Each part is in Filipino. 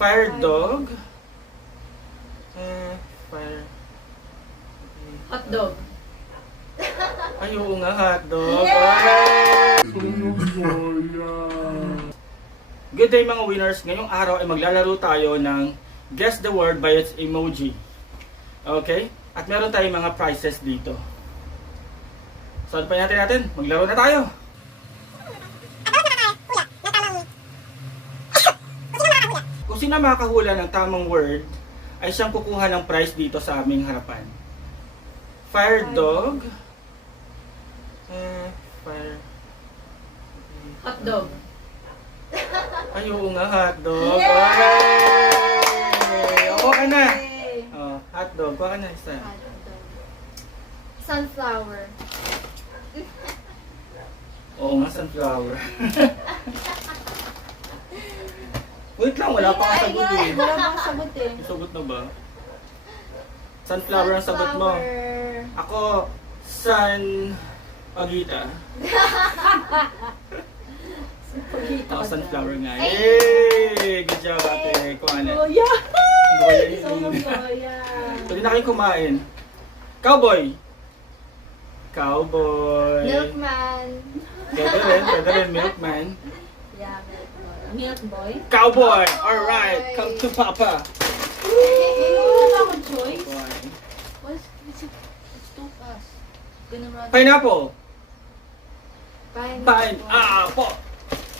Fire dog. Fire. Hotdog. Ay, oo nga, hotdog. Yeah! Good day mga winners. Ngayong araw ay maglalaro tayo ng Guess the Word by its emoji. Okay? At meron tayong mga prizes dito. So, ano pa natin? Maglaro na tayo! Kung sino makakahula ng tamang word, ay siyang kukuha ng prize dito sa aming harapan. Fire dog. Fire. Hotdog. Ay, oo nga, hotdog. Yeah! Okay! Kuha ka na. Oh, hotdog. Kuha ka na isa. Sunflower. Oo nga, sunflower. Wait lang, wala pa kang sagot eh. Wala pa akong sagot eh. Sagot na ba? Sunflower ang sagot mo. Ako, sun... Pagita. Oh, sunflower nga. Yay! Good job, ate. Kuha na. Goya! Goya. Sobrang goya. Pwede na kayo kumain. Cowboy. Cowboy. Milkman. Pwede rin, milkman. Yeah, milk boy. Milk boy? Cowboy! Alright, come to Papa. Wala akong choice. Cowboy. It's too fast. Gonna run. Pineapple. Pineapple. Pineapple.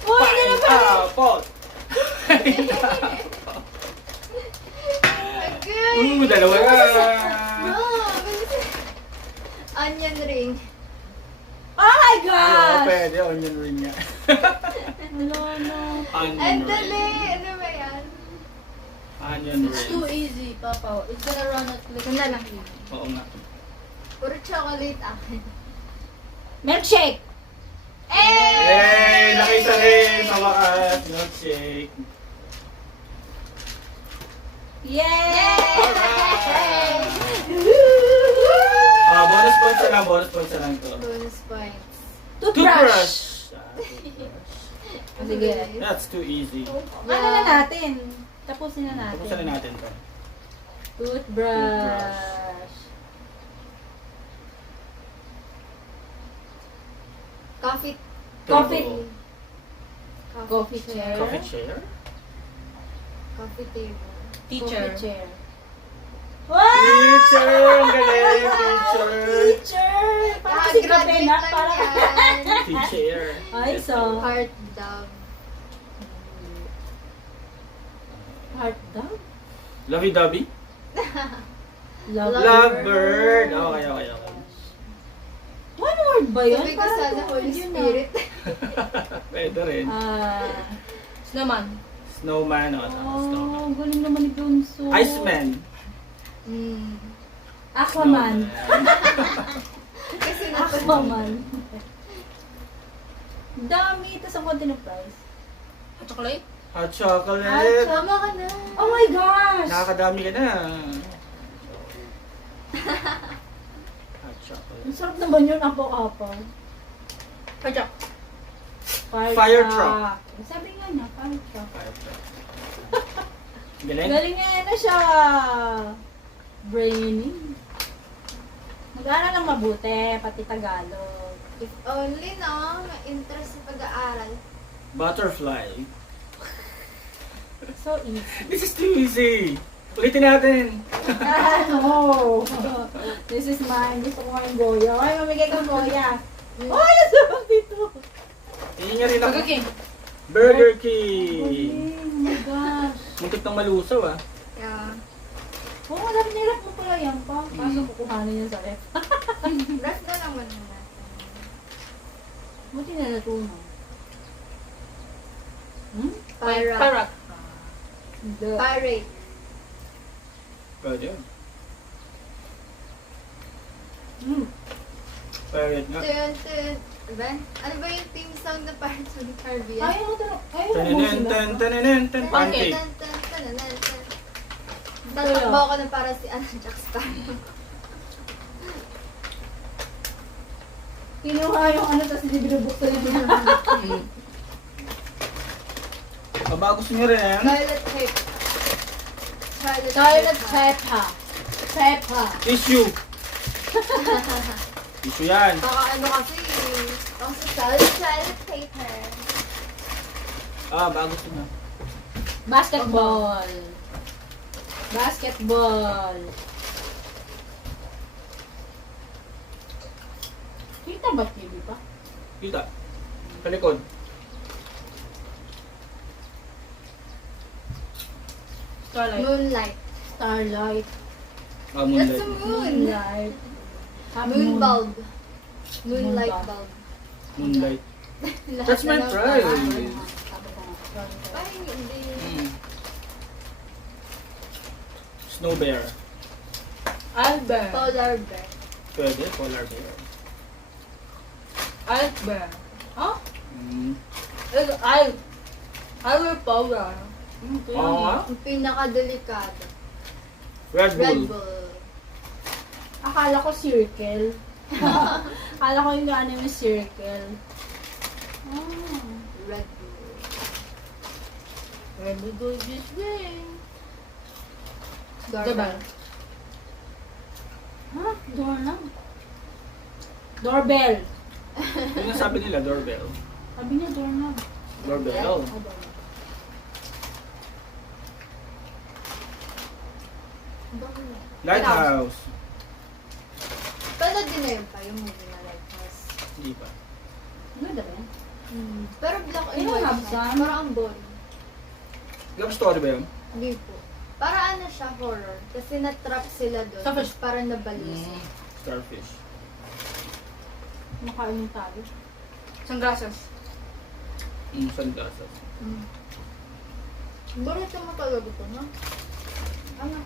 Oh, hindi na ba? Pineapple. Agay! Dalawa na. Onion ring. Oh my Oo, gosh! pwede. Onion ring nga. Wala na. Onion Ang ring. dali! Ano ba yan? Onion It's too ring. easy, Papa. It's gonna run at like... Ito na lang. Oo nga. Puro chocolate akin. Milkshake! Yay! Nakita rin sa wakas. Milkshake. Yay! Alright! Bonus points na lang. Bonus points na lang to. Bonus points. Toothbrush! Ah, Sige. That's too easy. Ano na natin? Tapusin na natin. Tapusin na natin to. Toothbrush. Coffee. Coffee. Coffee chair. Coffee chair? Coffee table. Teacher. Coffee chair. Teacher! Ang galing! Teacher! Teacher! Parang kasi kape na. lang Parang... yan. Teacher. Ay, so... Heart dove. Heart dog? Lovey-dovey? Lovebird! Okay, okay, okay. One word ba yun? Sabi ko Parang sana two Holy word yun, Spirit. Pwede rin. Snowman. Snowman. O, snowman. Oh, galing naman ni Bunso. Iceman. Aquaman. Kasi Aquaman. Dami. Tapos ang konti ng price. Chocolate? Hot chocolate. Tama ka na. Oh my gosh! Nakakadami ka na. Hot chocolate. Ang sarap naman yun, apo-apo. Fire truck. Fire truck. Sabi nga na, fire truck. Galing? Galing nga na siya. Brainy. Mag-aaral lang mabuti, pati Tagalog. If only, no? May interest sa pag-aaral. Butterfly. So easy. This is too easy. Ulitin natin. No! This is mine. Gusto ko ngayong goya. Ay, mamigay kang goya. Ay, nasarap dito. Hihinga rin ako. Burger King. Burger King. Oh my gosh. Muntik ng malusaw ah. Yeah. Oo, oh, alam nila mo pala yan pa. Kaso kukuhanin yan sa ref. Ref na naman natin. Buti na natunan. Pirate. Pirate. Pwede yun. Hmm. Pirate nga. Tun. Diba? Ano ba yung theme song na Pirates of the Caribbean? Ayaw mo tanong. Ayaw mo Taninin, sila. tan, taninin, tan, pancake. Tatakbo ako na para si Jack Sparrow. Kinuha yung ano, tapos hindi binubuksan yung Baba gusto nyo rin. Violet Heart. Scarlet Peppa. Peppa. Tissue. Tissue yan. Baka ano kasi, kasi toilet paper. Bago na. Basketball. Basketball. Kita ba TV pa? Kita. Sa likod. Starlight. Moonlight. Starlight. That's Moonlight. a moon. Moonlight. Moon bulb. Moonlight Moon bulb. bulb. Moonlight. Lahat That's my na lang prize. pangalan. Ay, hindi. Snow bear. Albert. Polar bear. Pwede. Polar bear. Albert. Huh? Mm. Albert Polar. Oo nga. Ang pinakadelikado. Red Red Bull. Bull. Akala ko circle. Akala ko yung ano yung circle. Red Bull. Where we go this way? Doorbell. Ha? Door lang. Doorbell. Yun ang sabi nila, doorbell. Sabi niya door lang. Doorbell. Lighthouse. Pero din na yun pa, yung movie na Lighthouse. Hindi pa. Ano ba yan? Pero black and Ayun, white Habsan. siya. Parang ang boring. Love story ba yun? Hindi po. Para ano siya, horror. Kasi na-trap sila doon. Tapos, Tapos parang nabalis. Starfish. Makain yung tayo. Sunglasses. Sunglasses. Burrito mo talaga ito, no? Ano?